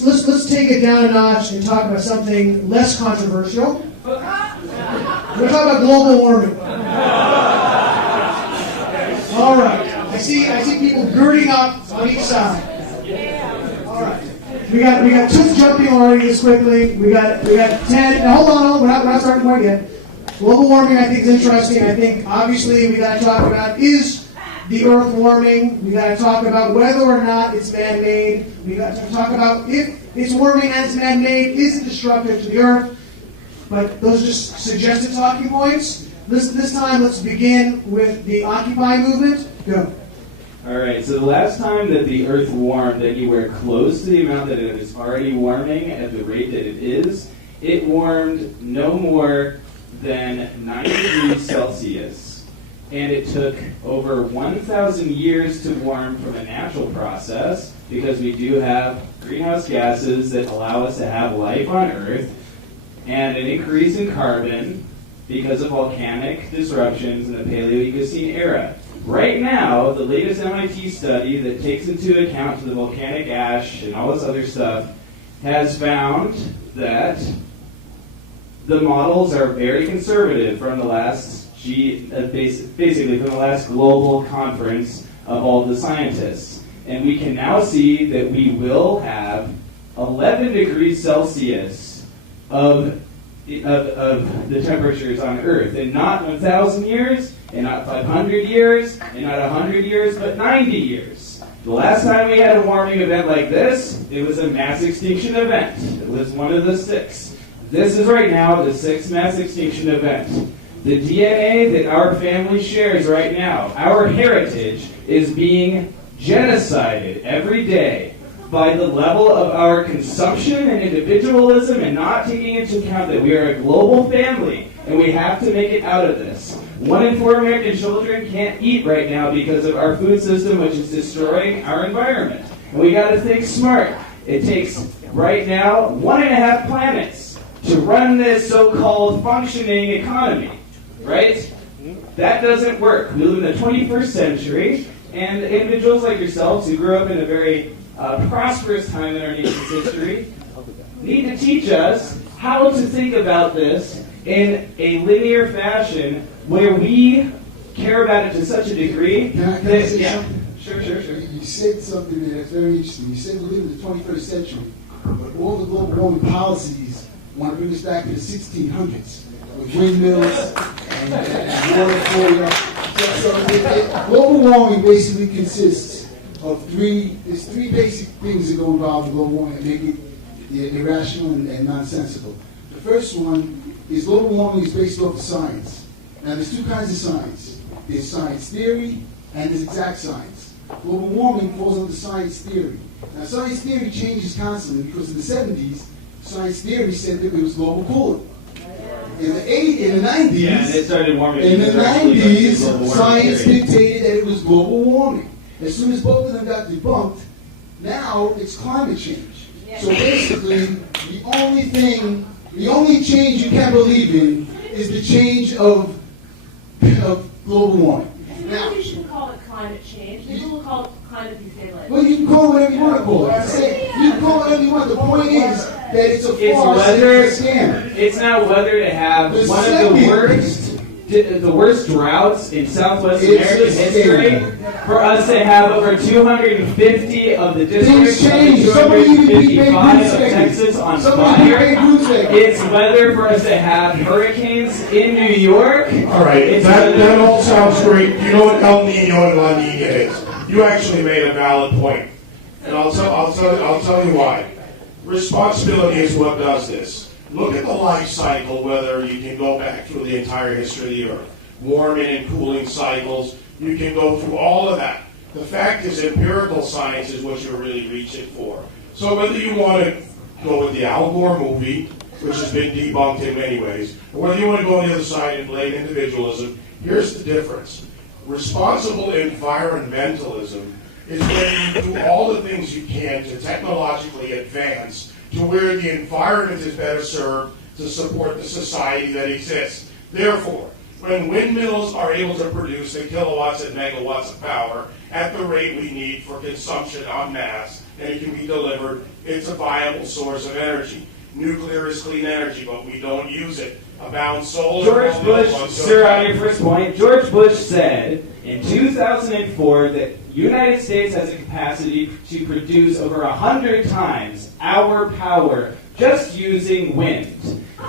let's take it down a notch and talk about something less controversial. We're talking about global warming. All right. I see people girding up on each side. All right. We got Toots jumping already this quickly. We got Ted. Now, hold on. We're not starting quite yet. Global warming, I think, is interesting. I think, obviously, we got to talk about is the Earth warming. We got to talk about whether or not it's man-made. We got to talk about if it's warming and it's man-made, is it destructive to the Earth? But those are just suggested talking points. This time, let's begin with the Occupy movement. Go. All right, so the last time that the Earth warmed anywhere close to the amount that it is already warming at the rate that it is, it warmed no more than 9 degrees Celsius. And it took over 1,000 years to warm from a natural process because we do have greenhouse gases that allow us to have life on Earth, and an increase in carbon because of volcanic disruptions in the Paleoecocene era. Right now, the latest MIT study that takes into account the volcanic ash and all this other stuff has found that the models are very conservative from the last basically from the last global conference of all the scientists. And we can now see that we will have 11 degrees Celsius of the temperatures on Earth, and not 1,000 years, and not 500 years, and not 100 years, but 90 years. The last time we had a warming event like this, it was a mass extinction event. It was one of the 6. This is right now the 6th mass extinction event. The DNA that our family shares right now, our heritage, is being genocided every day by the level of our consumption and individualism, and not taking into account that we are a global family and we have to make it out of this. 1 in 4 American children can't eat right now because of our food system, which is destroying our environment. And we got to think smart. It takes right now 1.5 planets to run this so-called functioning economy, right? That doesn't work. We live in the 21st century, and individuals like yourselves who grew up in a very prosperous time in our nation's history need to teach us how to think about this in a linear fashion where we care about it to such a degree Can I that, say yeah, something? Sure. You said something that's very interesting. You said we live in the 21st century, but all the global warming policies want to bring us back to the 1600s with windmills and water flowing. So global warming basically consists of there's 3 basic things that go involved in global warming that make it irrational and nonsensical. The first one is global warming is based off of science. Now, there's 2 kinds of science. There's science theory and there's exact science. Global warming falls under science theory. Now, science theory changes constantly because in the 70s, science theory said that it was global cooling. In the 90s, yeah, it started warming. In the 90s, science dictated that it was global warming. As soon as both of them got debunked, now it's climate change. So basically, the only change you can believe in is the change of global warming. Now, maybe you shouldn't call it climate change. Maybe we'll call it climate destabilization. Well, you can call it whatever you want to call it. You can call it whatever you want. The point is that it's a farce and it's a scam. It's now whether to have one of the worst droughts in Southwest American history, for us to have over 250 of the districts, 255 of Texas on fire. It's whether for us to have hurricanes in New York. All right, that all sounds great. You know what El Nino and La Nina is. You actually made a valid point, and I'll tell you why. Responsibility is what does this. Look at the life cycle, whether you can go back through the entire history of the Earth. Warming and cooling cycles, you can go through all of that. The fact is empirical science is what you're really reaching for. So whether you want to go with the Al Gore movie, which has been debunked in many ways, or whether you want to go on the other side and blame individualism, here's the difference. Responsible environmentalism is when you do all the things you can to technologically advance to where the environment is better served to support the society that exists. Therefore, when windmills are able to produce the kilowatts and megawatts of power at the rate we need for consumption en masse, and it can be delivered. It's a viable source of energy. Nuclear is clean energy, but we don't use it. About solar. George Bush, sir, on your first point, George Bush said in 2004 that the United States has a capacity to produce over 100 times our power just using wind.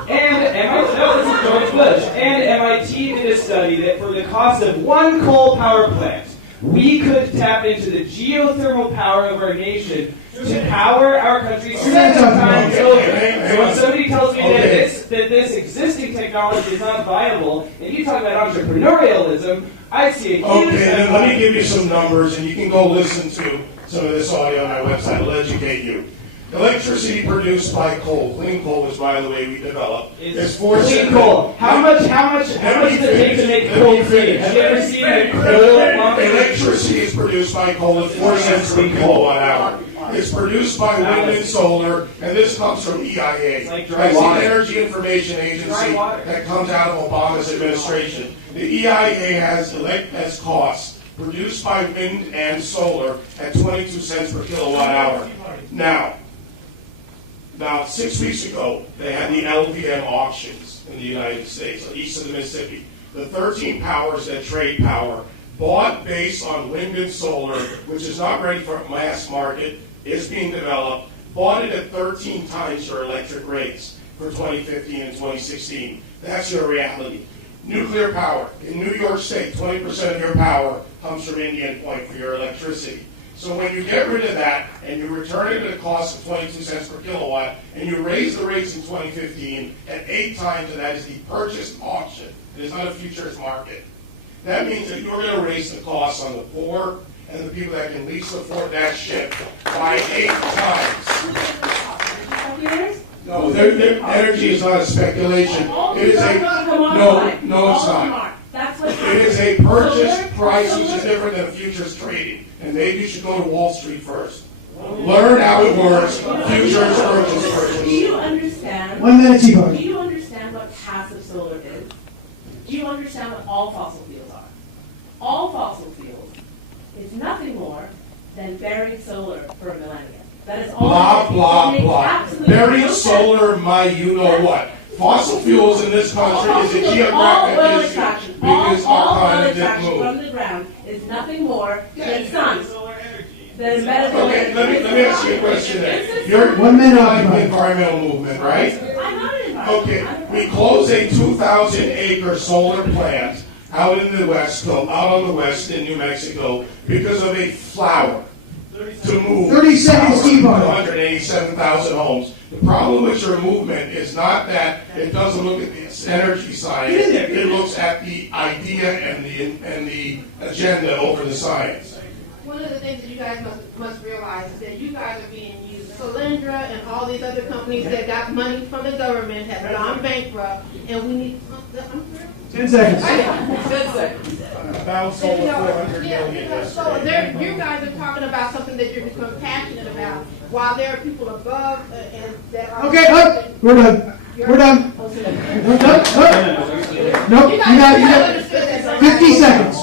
And MIT, no, this is George Bush, and MIT did a study that for the cost of one coal power plant, we could tap into the geothermal power of our nation to power our country 7 times over. So when somebody tells me that this existing technology is not viable, and you talk about entrepreneurialism, I see a huge... Okay, then let me give you some numbers, and you can go listen to some of this audio on my website. It'll educate you. Electricity produced by coal, clean coal is, by the way, we developed, is clean coal. How much does it take to make coal clean? Have you ever seen a coal? Electricity is produced by coal at 4 cents per kilowatt hour. It's produced by wind and solar, and this comes from EIA. That's the Energy Information Agency that comes out of Obama's administration. The EIA has costs produced by wind and solar at 22 cents per kilowatt hour. Now, about 6 weeks ago, they had the LVM auctions in the United States, east of the Mississippi. The 13 powers that trade power bought based on wind and solar, which is not ready for mass market, is being developed, bought it at 13 times your electric rates for 2015 and 2016. That's your reality. Nuclear power. In New York State, 20% of your power comes from Indian Point for your electricity. So when you get rid of that and you return it at a cost of 22 cents per kilowatt and you raise the rates in 2015 at 8 times, and that is the purchase auction. It is not a futures market. That means that you're going to raise the costs on the poor and the people that can least afford that ship by 8 times. No, their energy is not a speculation. It is a no, it's not. It is a purchase price, which is different than futures trading. And maybe you should go to Wall Street first. Learn how it works. Futures purchase. Do you understand? 1 minute, T-Bar. Do you understand what passive solar is? Do you understand what all fossil fuels are? All fossil fuels is nothing more than buried solar for a millennia. That is all. Blah, blah, blah. Buried solar, my you-know-what. Fossil fuels in this country is a geographic issue because our planet didn't move. From the ground is nothing more than sun. Okay, let me ask you a question then. You're 1 minute like the environmental movement, right? I'm not an environmental. Okay, we close a 2,000-acre solar plant out in the west, out on the west in New Mexico because of a flower to move 30 seconds, Steve. 187,000 homes. The problem with your movement is not that it doesn't look at the energy side. It looks at the idea and the agenda over the science. One of the things that you guys must realize is that you guys are being used. Solyndra and all these other companies that got money from the government have gone bankrupt, and we need. 10 seconds. 10 seconds. About sold 400 million. So you guys are talking about something that you're compassionate about, while there are people above and that are. Okay, we're done. We're done. We're done. Nope, you got 50 seconds.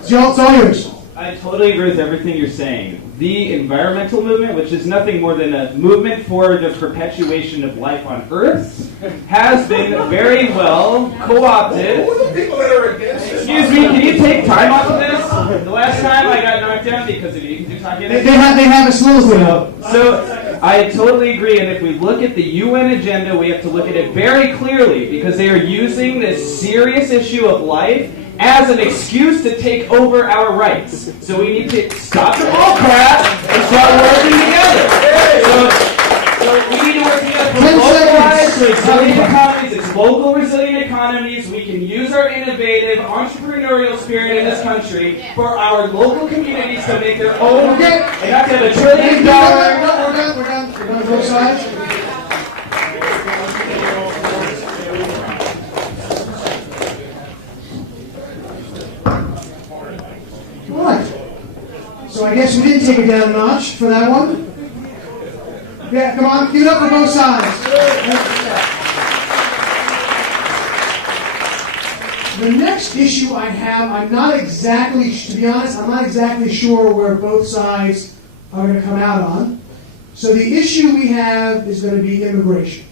It's all yours. I totally agree with everything you're saying. The environmental movement, which is nothing more than a movement for the perpetuation of life on Earth, has been very well co-opted. Who are the people that are against it? Excuse me, can you take time off of this? The last time I got knocked down because of you. They have a soliloquy. So I totally agree, and if we look at the UN agenda, we have to look at it very clearly because they are using this serious issue of life as an excuse to take over our rights. So we need to stop the bull crap and start working together. So we need to work together for localized, resilient economies. It's local, resilient economies. We can use our innovative, entrepreneurial spirit in this country for our local communities to make their own, and not to have $1 trillion. We're done. We're done on both sides. So I guess we didn't take it down a notch for that one. Yeah, come on, give it up for both sides. The next issue I have, I'm not exactly, to be honest, I'm not exactly sure where both sides are going to come out on. So the issue we have is going to be immigration.